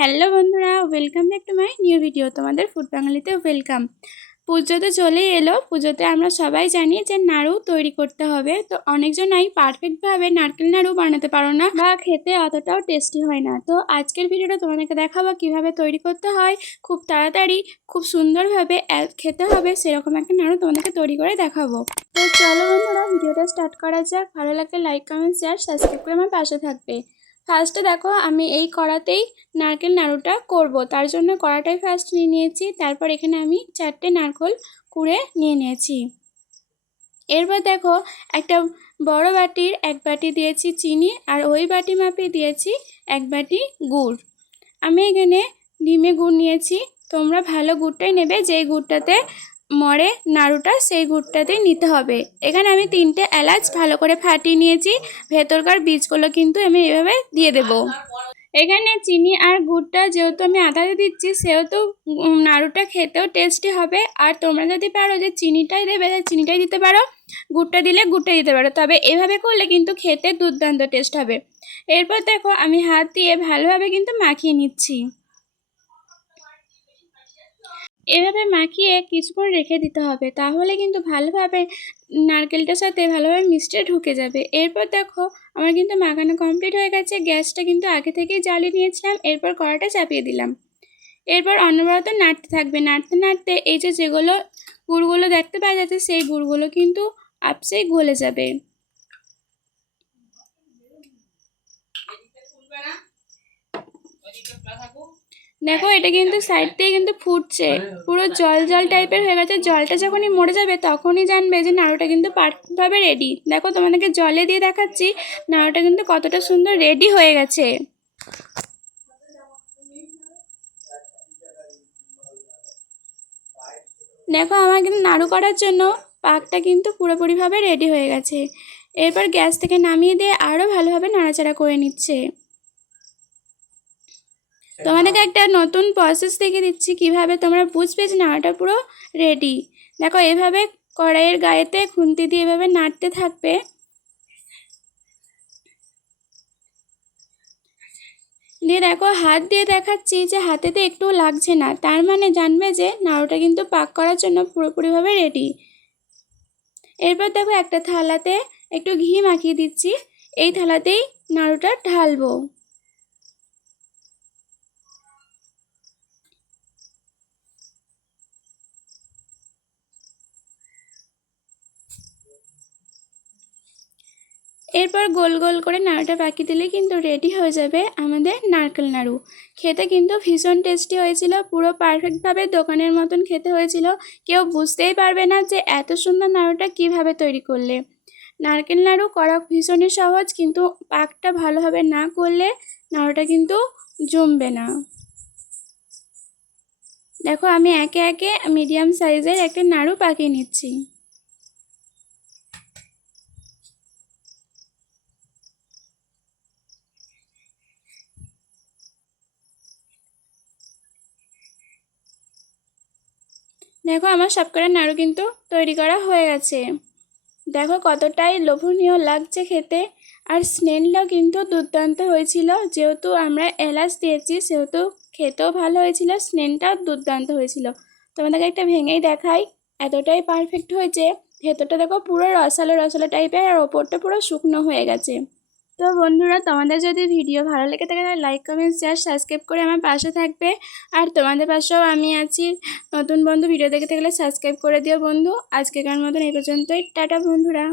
Hello বন্ধুরা welcome back to my new video তোমাদের food বাঙালিতে ওয়েলকাম পুজো তো চলেই এলো, পুজোতে আমরা সবাই জানি যে নাড়ু তৈরি করতে হবে। তো অনেকজনাই পারফেক্টভাবে নারকেল নাড়ু বানাতে পারো না বা খেতে অতটাও টেস্টি হয় না। তো আজকের ভিডিওটা তোমাদেরকে দেখাবো কীভাবে তৈরি করতে হয়। খুব তাড়াতাড়ি, খুব সুন্দরভাবে খেতে হবে, সেরকম একটা নাড়ু তোমাদেরকে তৈরি করে দেখাবো। তো চলো বন্ধুরা ভিডিওটা স্টার্ট করা যাক। ভালো লাগলে লাইক কমেন্ট শেয়ার সাবস্ক্রাইব করে আমার পাশে থাকবে। ফার্স্টে দেখো, আমি এই কড়াতেই নারকেল নাড়ুটা করব। তার জন্য কড়াটাই ফার্স্ট নিয়ে নিয়েছি। তারপর এখানে আমি চারটে নারকেল কুড়ে নিয়ে নিয়েছি। এরপর দেখো, একটা বড় বাটির এক বাটি দিয়েছি চিনি আর ওই বাটি মাপে দিয়েছি এক বাটি গুড়। আমি এখানে ডিমে গুড় নিয়েছি। তোমরা ভালো গুড়টাই নেবে যেই গুড়টাতে মরে নাড়ুটা সেই গুড়টাতেই নিতে হবে। এখানে আমি তিনটে এলাচ ভালো করে ফাটিয়ে নিয়েছি। ভেতরকার বীজগুলো কিন্তু আমি এভাবে দিয়ে দেবো। এখানে চিনি আর গুড়টা যেহেতু আমি আদাতে দিচ্ছি, সেহেতু নাড়ুটা খেতেও টেস্টি হবে। আর তোমরা যদি পারো যে চিনিটাই দেবে চিনিটাই দিতে পারো, গুড়টা দিলে গুড়টা দিতে পারো। তবে এভাবে করলে কিন্তু খেতে দুর্দান্ত টেস্ট হবে। এরপর দেখো আমি হাত দিয়ে ভালোভাবে কিন্তু মাখিয়ে নিচ্ছি। এভাবে মাখিয়ে কিছুক্ষণ রেখে দিতে হবে। তাহলে কিন্তু ভালোভাবে নারকেলটার সাথে ভালোভাবে মিষ্টিটা ঢুকে যাবে। এরপর দেখো, আমার কিন্তু মাখানো কমপ্লিট হয়ে গেছে। গ্যাসটা কিন্তু আগে থেকেই জ্বালিয়ে নিয়েছিলাম। এরপর কড়াটা চাপিয়ে দিলাম। এরপর অনবরত নাড়তে থাকবে। নাড়তে নাড়তে এই যে যেগুলো গুড়গুলো দেখতে পাওয়া যাচ্ছে, সেই গুড়গুলো কিন্তু আপসেই গলে যাবে। দেখো এটা কিন্তু সাইড দিয়ে কিন্তু ফুটছে। পুরো জল জল টাইপের হয়ে গেছে। জলটা যখনই মরে যাবে তখনই জানবে যে নাড়ুটা কিন্তু পারফেক্টভাবে রেডি দেখো তোমাদেরকে জলে দিয়ে দেখাচ্ছি নাড়ুটা কিন্তু কতটা সুন্দর রেডি হয়ে গেছে। দেখো আমার কিন্তু নাড়ু করার জন্য পাকটা কিন্তু পুরোপুরিভাবে রেডি হয়ে গেছে। এরপর গ্যাস থেকে নামিয়ে দিয়ে আরও ভালোভাবে নাড়াচাড়া করে নিচ্ছে। তোমাদেরকে একটা নতুন প্রসেস দেখে দিচ্ছি কীভাবে তোমরা বুঝবে যে নাড়াটা পুরো রেডি দেখো, এভাবে কড়াইয়ের গায়েতে খুন্তি দিয়ে এভাবে নাড়তে থাকবে। দিয়ে দেখো, হাত দিয়ে দেখাচ্ছি যে হাতেতে একটু লাগছে না। তার মানে জানবে যে নাড়ুটা কিন্তু পাক করার জন্য পুরোপুরিভাবে রেডি এরপর দেখো, একটা থালাতে একটু ঘি মাখিয়ে দিচ্ছি। এই থালাতেই নাড়ুটা ঢালবো। এরপর গোল গোল করে নাড়ুটা পাকিয়ে দিলে কিন্তু রেডি হয়ে যাবে আমাদের নারকেল নাড়ু। খেতে কিন্তু ভীষণ টেস্টি হয়েছিল, পুরো পারফেক্টভাবে দোকানের মতন খেতে হয়েছিল। কেউ বুঝতেই পারবে না যে এত সুন্দর নাড়ুটা কীভাবে তৈরি করলে। নারকেল নাড়ু করা ভীষণই সহজ, কিন্তু পাকটা ভালোভাবে না করলে নাড়ুটা কিন্তু জমবে না। দেখো, আমি একে একে মিডিয়াম সাইজের একটা নাড়ু পাকিয়ে নিচ্ছি। দেখো আমার সবকটা নাড়ু কিন্তু তৈরি করা হয়ে গেছে। দেখো কতটাই লোভনীয় লাগছে খেতে। আর স্মেলটাও কিন্তু দুর্দান্ত হয়েছিল। যেহেতু আমরা এলাচ দিয়েছি, সেহেতু খেতেও ভালো হয়েছিল স্মেলটাও দুর্দান্ত হয়েছিল। তোমাদেরকে একটা ভেঙেই দেখাই, এতটাই পারফেক্ট হয়েছে। ভেতরটা দেখো পুরো রসালো রসালো টাইপের আর ওপরটা পুরো শুকনো হয়ে গেছে। তো বন্ধুরা, তোমাদের যদি ভিডিও ভালো লেগে থাকে, তাহলে লাইক কমেন্ট শেয়ার সাবস্ক্রাইব করে আমার পাশে থাকবে। আর তোমাদের পাশেও আমি আছি। নতুন বন্ধু ভিডিও দেখে থাকলে সাবস্ক্রাইব করে দিও বন্ধু। আজকেকার মতন এই পর্যন্তই। টাটা বন্ধুরা।